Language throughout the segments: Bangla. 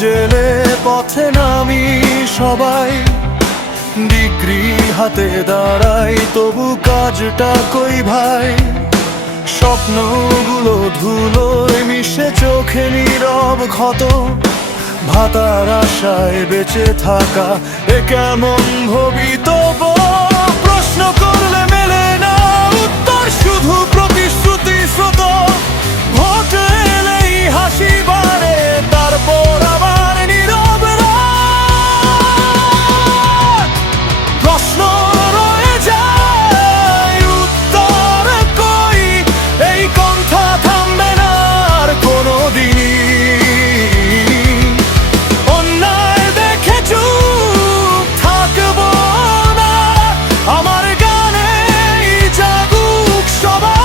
জেলে পথে নামি সবাই, ডিগ্রি হাতে দাঁড়াই তবু কাজটা কই ভাই। স্বপ্নগুলো ধুলোয় মিশে চোখে নীরব ক্ষত, ভাতার আশায় বেঁচে থাকা এ কেমন ভবিতব্য। প্রশ্ন করলে মেলে না উত্তর, শুধু প্রতিশ্রুতি স্রোত। ভোট এলেই হাসি বাড়ে, তারপর আবার নীরব রাত। প্রশ্ন রয়ে যায়, উত্তর কই? এই কণ্ঠা থামবে না আর কোনোদিনই। অন্যায় দেখে চুপ থাকবো না, আমার গানে জাগুক সবাই।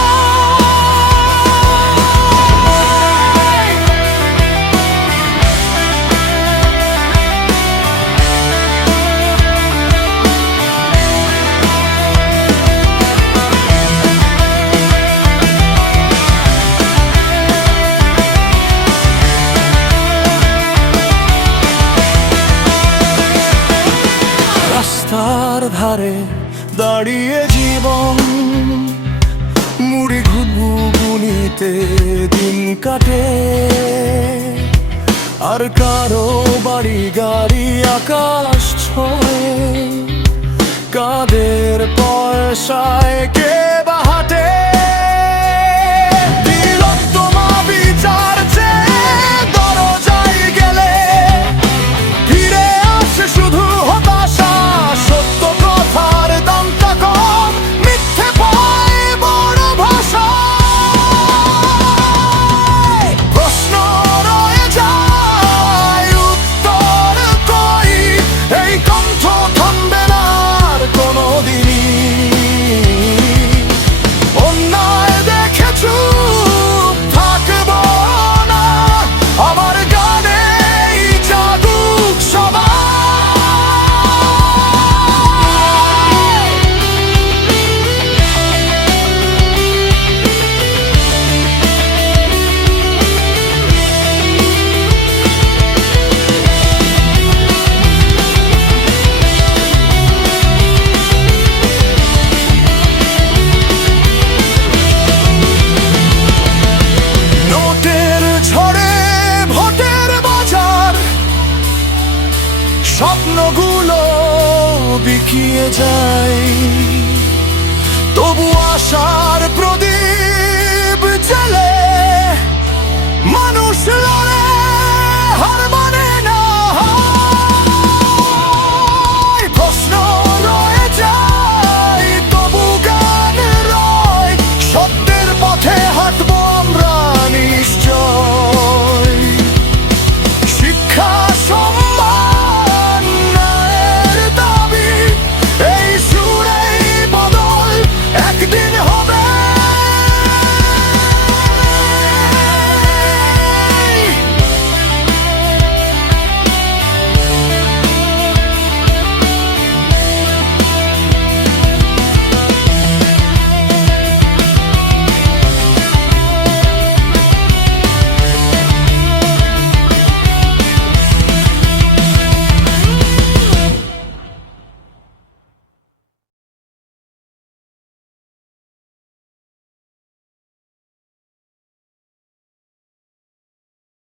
রাস্তার ধারে দাঁড়িয়ে জীবন, মুড়ি ঘুঘুনিতে দিন কাটে। আর কারো বাড়ি গাড়ি আকাশ ছোঁয়ে, কাদের পয়সায় কে বা হাটে। তিলোত্তমা বিচার চেয়ে দরজায় গেলে ফিরে আসে শুধু হতাশা। সত্য কথার দামটা কম, মিথ্যে পায় বড় ভাষা। প্রশ্ন রয়ে যায়, উত্তর কই? এই কণ্ঠ থামবে না আর কোনোদিনই। অন্যায় দেখে চুপ থাকবো না, আমার গানেই জাগুক সবাই। নোটের ঝড়ে ভোটের বাজার, স্বপ্নগুলো বিকিয়ে যায়, তবু আশার প্রদীপ